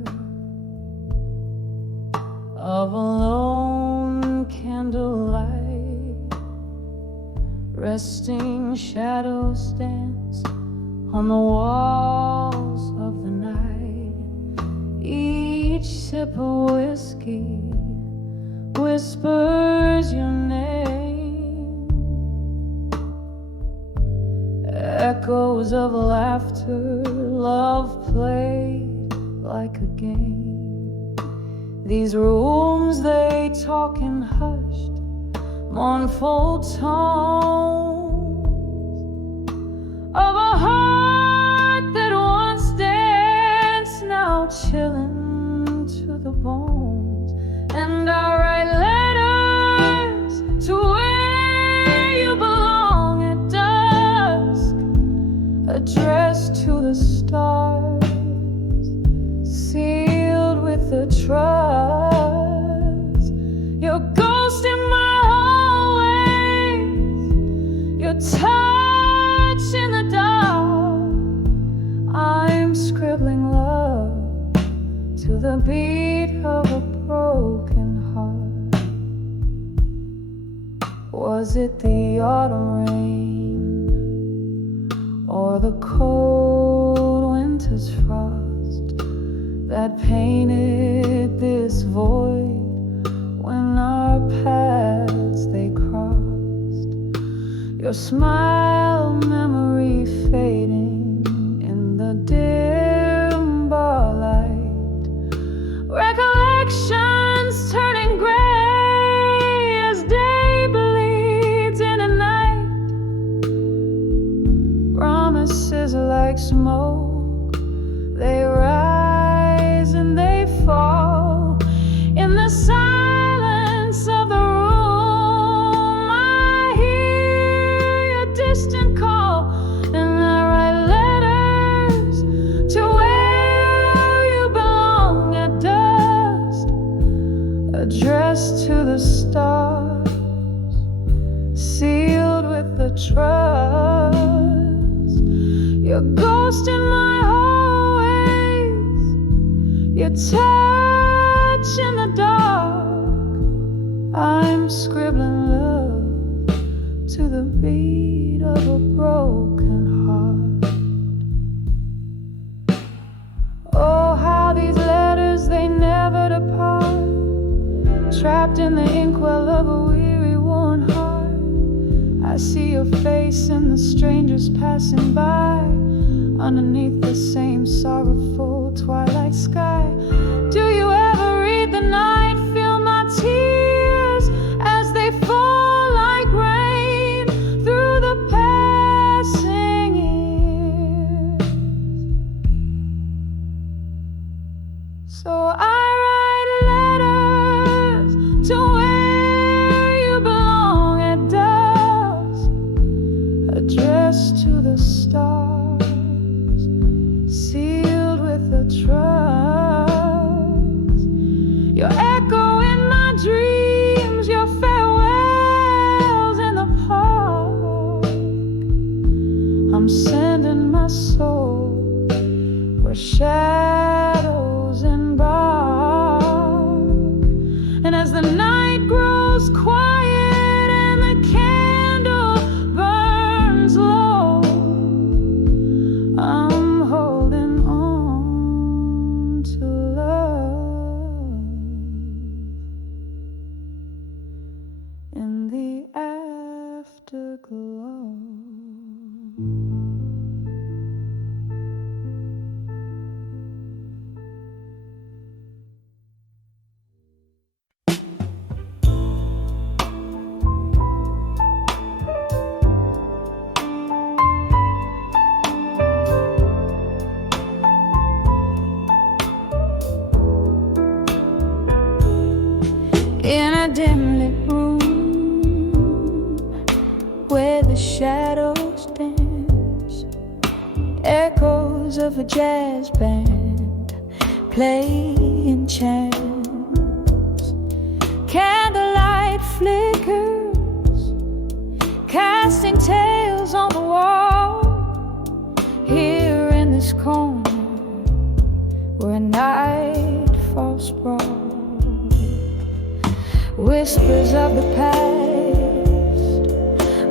of a lone candlelight, resting shadows dance on the walls of the night. Each sip of whiskey whispers your name, echoes of laughter, love played like a game. These rooms, they talk in hushed, mournful tones of a heart that once danced, now chilling to the bones. And I write letters to where you belong at dusk, addressed to the stars, sealed with the trust. Your ghost in my hallways, your touch in the dark. I'm scribbling love to the beat of a broken heart. Was it the autumn rain or the cold winter's frost that painted this void when our paths they crossed? Your smile, memory fading in the dim bar light, recollections turning gray as day bleeds into night. Promises like smoke, they rise and they fall, Your ghost in my hallways, your touch in the dark. I'm scribbling love to the beat of a broken heart. Oh, how these letters, they never depart, trapped in the inkwell of a weary, worn heart. I see your face and the strangers passing by, underneath the same sorrowful twilight sky. Do you ever read the night, feel my tears as they fall like rain through the passing years? So I write letters to where you belong at dusk, addressed to the stars, sealed with a trust. Your echo in my dreams, your farewells in the park. I'm sending my soul where shadows embark. And as the night grows quiet and the candle burns low, I'm holding on to love in the afterglow. In a dim lit room where the shadows dance, echoes of a jazz band playing chants. Candlelight flickers, casting tales on the wall. Here in this corner where night falls sprawled, whispers of the past,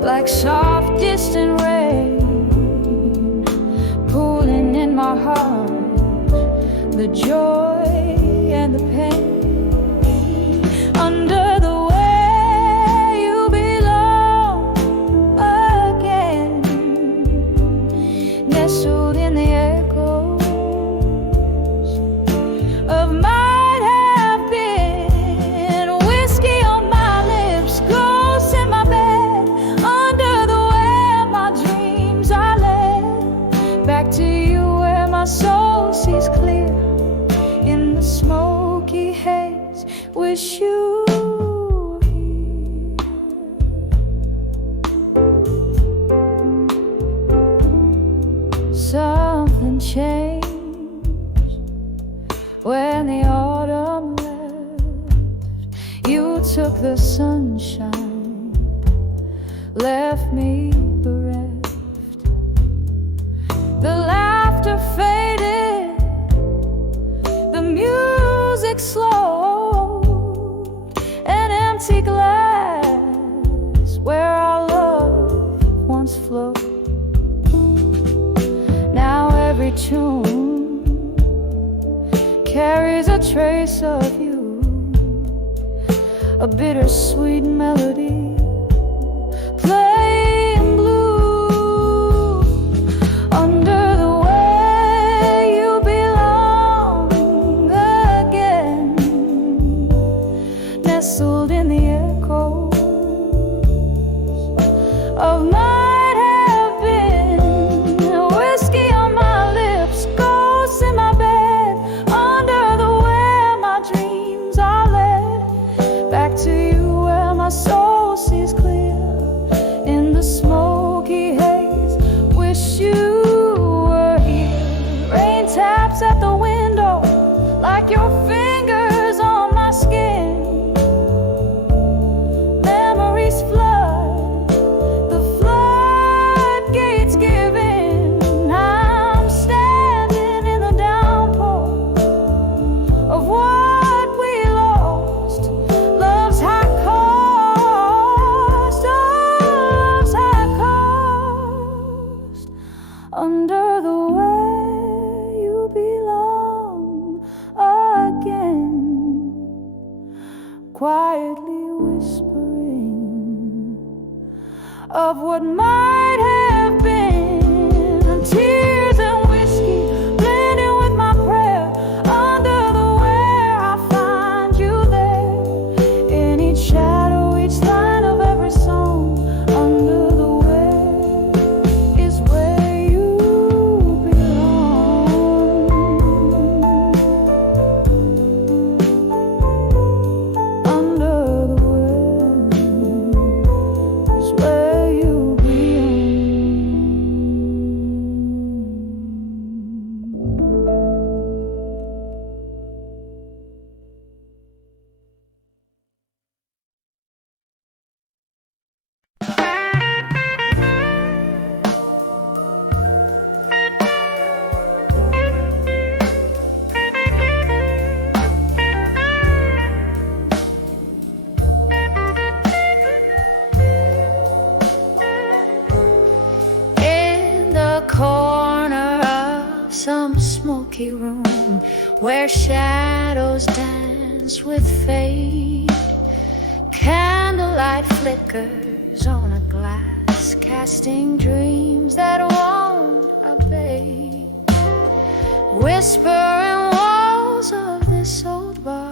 like soft distant rain, pooling in my heart, the joy and the pain. Under the way you belong again, nestled in the echoes of my my soul sees clear in the smoky haze. Wish you were here. Something changed when the autumn left. You took the sunshine, left me bereft. The laughter faded, the music slowed, an empty glass where our love once flowed. Now every tune carries a trace of you, a bittersweet melody playing blue. Under the way you belong again, nestled in the echoes of might have been. Whiskey on my lips, ghosts in my bed, under the where my dreams are led. Back to you where my soul sees clear quietly whispering of what might have been. Tears and whiskey blending with my prayer under the where I find you there in each shadow, each line of every song. Under the where is where you belong. Under the where is where you belong. In the corner of some smoky room where shadows dance with fate, candlelight flickers on a glass, casting dreams that won't abate. Whispering walls of this old bar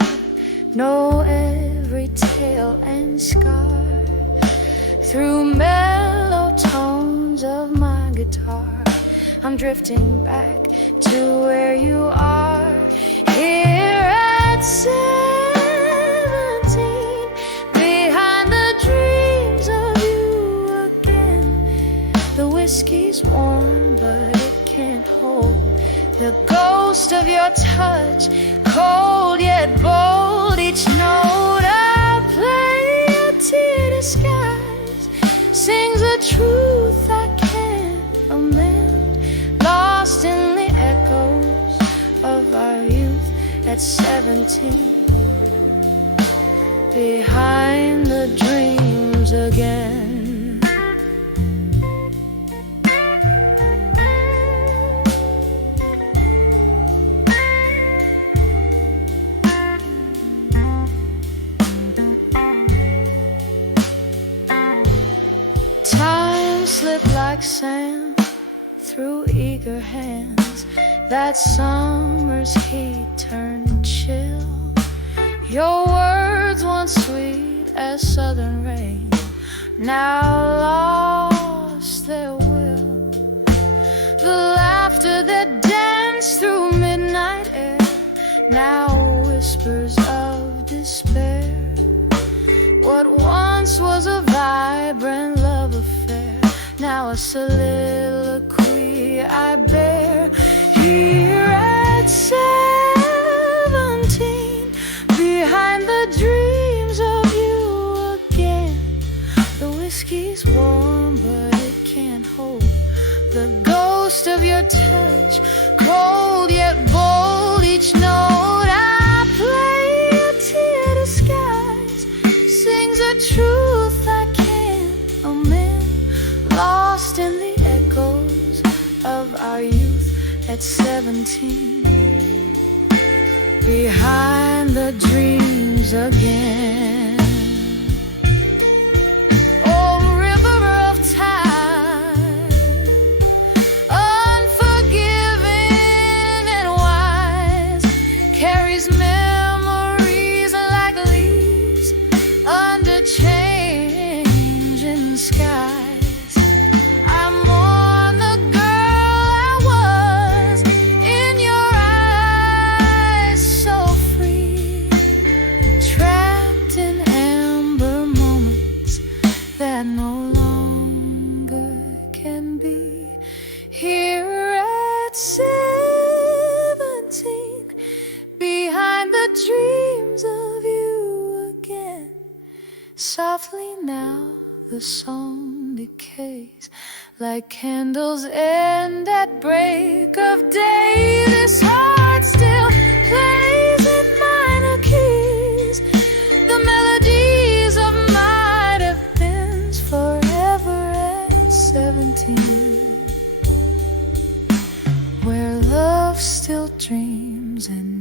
know every tale and scar. Through mellow tones of my guitar, I'm drifting back to where you are. Here at 17, behind the dreams of you again. The whiskey's warm, but it can't hold the ghost of your touch, cold yet bold. Each note I play, a tear disguise, sings a truth I can't amend, lost in the echoes of our youth at 17, behind the dreams again. Time slipped like sand through eager hands. That summer's heat turned chill. Your words once sweet as southern rain, now lost their will. The laughter that danced through midnight air now whispers of despair. What once was a vibrant love affair, now a soliloquy I bear. Here at 17, behind the dreams of you again. The whiskey's warm, but it can't hold the ghost of your touch, cold yet bold. Each note I play, a tear disguise, sings a truth I can't amend, lost in the echoes of our youth at 17, behind the dreams again. Oh, river of time, unforgiving and wise, carries memories like leaves under changing skies. I'm on the girl I was, in your eyes so free, trapped in amber moments that no longer can be. Here at 17, behind the dreams of you again. Softly now the song decays, like candles end at break of day. This heart still plays in minor keys, the melodies of might have been forever at 17, where love still dreams and